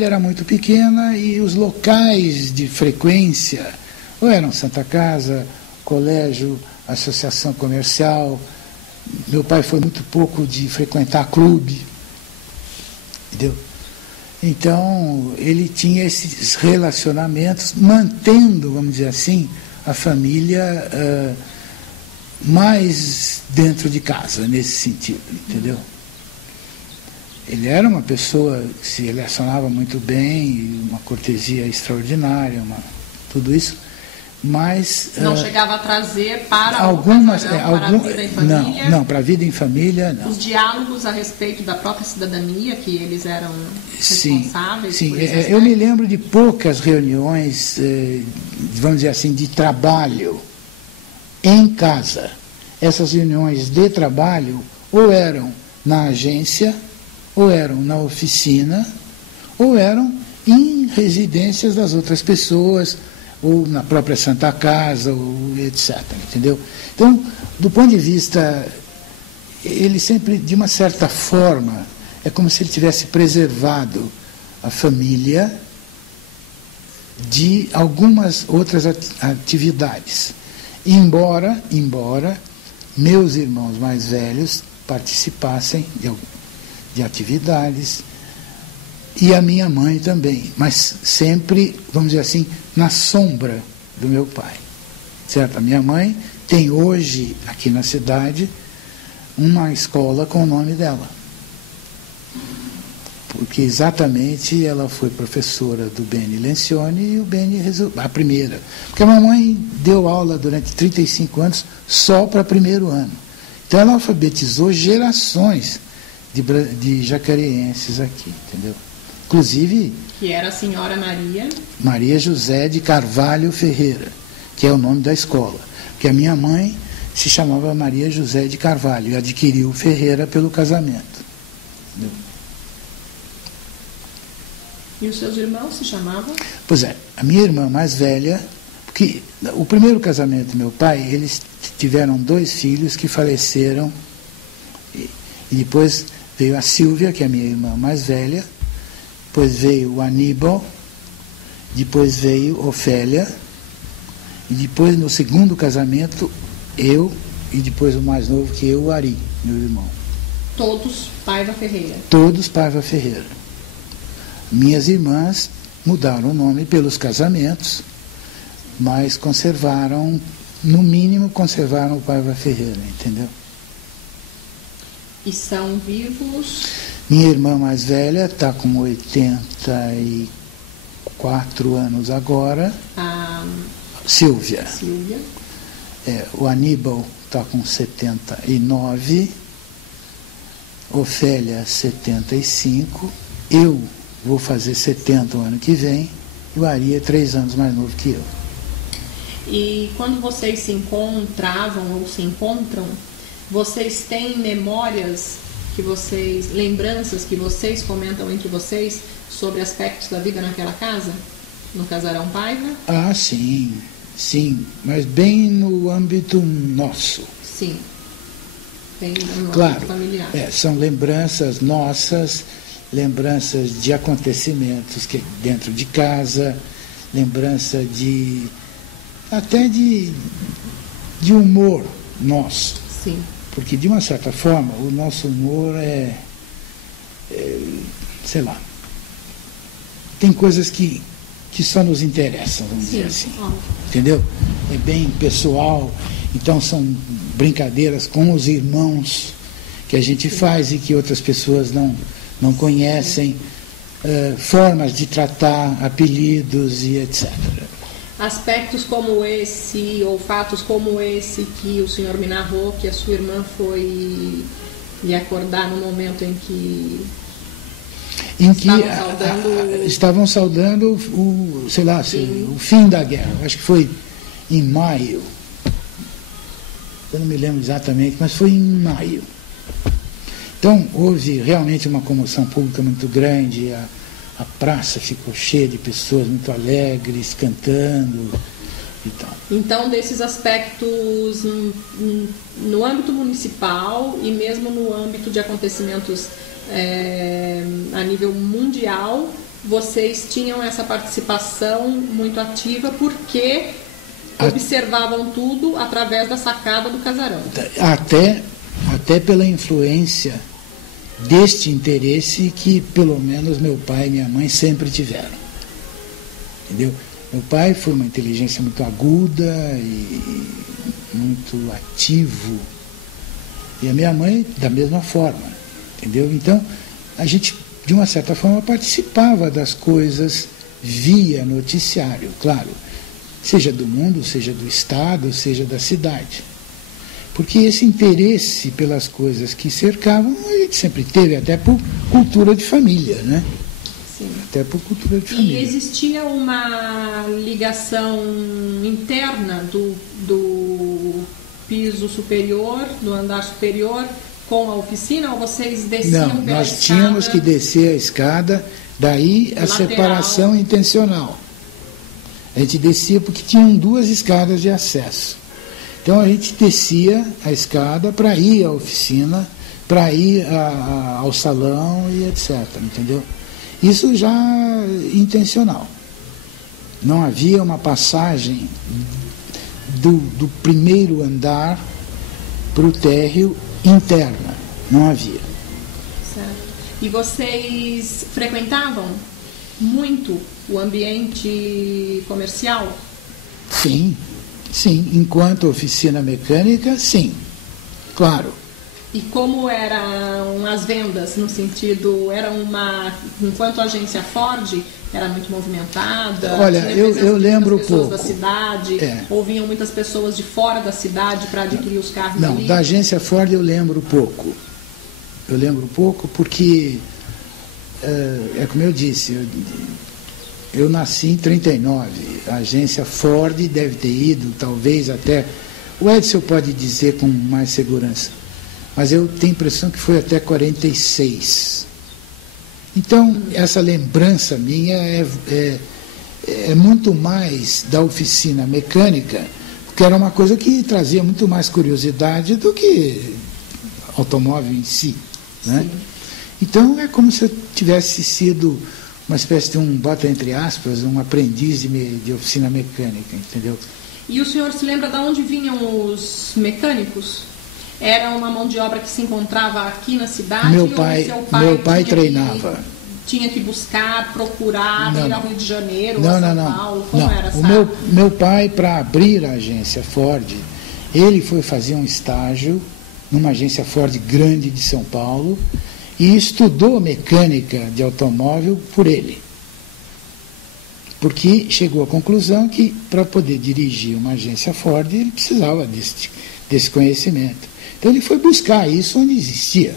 Era muito pequena e os locais de frequência ou eram Santa Casa, colégio, associação comercial. Meu pai foi muito pouco de frequentar clube, entendeu? Então, ele tinha esses relacionamentos, mantendo, vamos dizer assim, a família mais dentro de casa, nesse sentido, entendeu? Ele era uma pessoa que se relacionava muito bem, uma cortesia extraordinária, tudo isso, mas... Não chegava a trazer para algumas, para a vida em família? Não, para a vida em família, não. Os diálogos a respeito da própria cidadania, que eles eram responsáveis? Sim, eu me lembro de poucas reuniões, vamos dizer assim, de trabalho em casa. Essas reuniões de trabalho ou eram na agência, ou eram na oficina, ou eram em residências das outras pessoas, ou na própria Santa Casa, ou etc. Entendeu? Então, do ponto de vista, ele sempre, de uma certa forma, é como se ele tivesse preservado a família de algumas outras atividades. Embora meus irmãos mais velhos participassem de atividades, e a minha mãe também, mas sempre, vamos dizer assim, na sombra do meu pai. Certo? A minha mãe tem hoje, aqui na cidade, uma escola com o nome dela. Porque exatamente ela foi professora do Beni Lencioni e o Beni a primeira. Porque a mamãe deu aula durante 35 anos só para primeiro ano. Então ela alfabetizou gerações de jacareenses aqui, entendeu? Inclusive... Que era a senhora Maria José de Carvalho Ferreira, que é o nome da escola. Porque a minha mãe se chamava Maria José de Carvalho e adquiriu Ferreira pelo casamento. Entendeu? E os seus irmãos se chamavam? Pois é, a minha irmã mais velha, porque o primeiro casamento do meu pai, eles tiveram 2 filhos que faleceram, e depois veio a Silvia, que é a minha irmã mais velha, depois veio o Aníbal, depois veio Ofélia, e depois no segundo casamento, eu, e depois o mais novo que eu, o Ari, meu irmão. Todos Paiva Ferreira? Todos Paiva Ferreira. Minhas irmãs mudaram o nome pelos casamentos, mas conservaram, no mínimo conservaram o Paiva Ferreira, entendeu? E são vivos? Minha irmã mais velha está com 84 anos agora. A Silvia. O Aníbal está com 79. Ofélia, 75. Eu vou fazer 70 o ano que vem. E o Ari é 3 anos mais novo que eu. E quando vocês se encontravam ou se encontram, vocês têm memórias lembranças que vocês comentam entre vocês sobre aspectos da vida naquela casa? No Casarão Paiva? Ah, sim, mas bem no âmbito nosso. Sim, bem no claro, âmbito familiar. São lembranças nossas, lembranças de acontecimentos que dentro de casa, lembrança até de humor nosso. Sim. Porque, de uma certa forma, o nosso humor sei lá, tem coisas que só nos interessam, vamos dizer assim. Entendeu? É bem pessoal, então são brincadeiras com os irmãos que a gente faz e que outras pessoas não conhecem, formas de tratar, apelidos e etc. Aspectos como esse, ou fatos como esse que o senhor me narrou, que a sua irmã foi lhe acordar no momento em que estavam saudando o fim da guerra. Acho que foi em maio. Eu não me lembro exatamente, mas foi em maio. Então, houve realmente uma comoção pública muito grande. A praça ficou cheia de pessoas muito alegres, cantando e tal. Então, desses aspectos no âmbito municipal e mesmo no âmbito de acontecimentos a nível mundial, vocês tinham essa participação muito ativa porque observavam tudo através da sacada do casarão. Até pela influência deste interesse que, pelo menos, meu pai e minha mãe sempre tiveram. Entendeu? Meu pai foi uma inteligência muito aguda e muito ativo. E a minha mãe, da mesma forma. Entendeu? Então, a gente, de uma certa forma, participava das coisas via noticiário, claro. Seja do mundo, seja do Estado, seja da cidade. Porque esse interesse pelas coisas que cercavam, a gente sempre teve, até por cultura de família, né? Sim. Até por cultura de família. E existia uma ligação interna do piso superior, do andar superior, com a oficina, ou vocês desciam Não, pela nós escada? tínhamos que descer a escada, daí a lateral. separação intencional. A gente descia porque tinham 2 escadas de acesso. Então a gente descia a escada para ir à oficina, para ir ao salão e etc. Entendeu? Isso já intencional. Não havia uma passagem do primeiro andar para o térreo interna. Não havia. Certo. E vocês frequentavam muito o ambiente comercial? Sim, sim. Enquanto oficina mecânica, sim. Claro. E como eram as vendas, no sentido, enquanto a agência Ford era muito movimentada? Olha, eu lembro pouco. pouco. Da cidade, ou vinham muitas pessoas de fora da cidade para adquirir os carros Não, ali? da agência Ford eu lembro pouco. Eu lembro pouco porque, é como eu disse, eu nasci em 39, a agência Ford deve ter ido, talvez até, o Edson pode dizer com mais segurança, mas eu tenho a impressão que foi até 46. Então, essa lembrança minha é muito mais da oficina mecânica, porque era uma coisa que trazia muito mais curiosidade do que automóvel em si. Né? Então, é como se eu tivesse sido uma espécie de bota entre aspas, um aprendiz de oficina mecânica, entendeu? E o senhor se lembra de onde vinham os mecânicos? Era uma mão de obra que se encontrava aqui na cidade? Meu ou pai treinava. Tinha que buscar, procurar, ir ao Rio de Janeiro, não, a São não, Paulo? Como era essa? O meu pai, para abrir a agência Ford, ele foi fazer um estágio numa agência Ford grande de São Paulo e estudou mecânica de automóvel por ele. Porque chegou à conclusão que, para poder dirigir uma agência Ford, ele precisava desse conhecimento. Então ele foi buscar isso onde existia.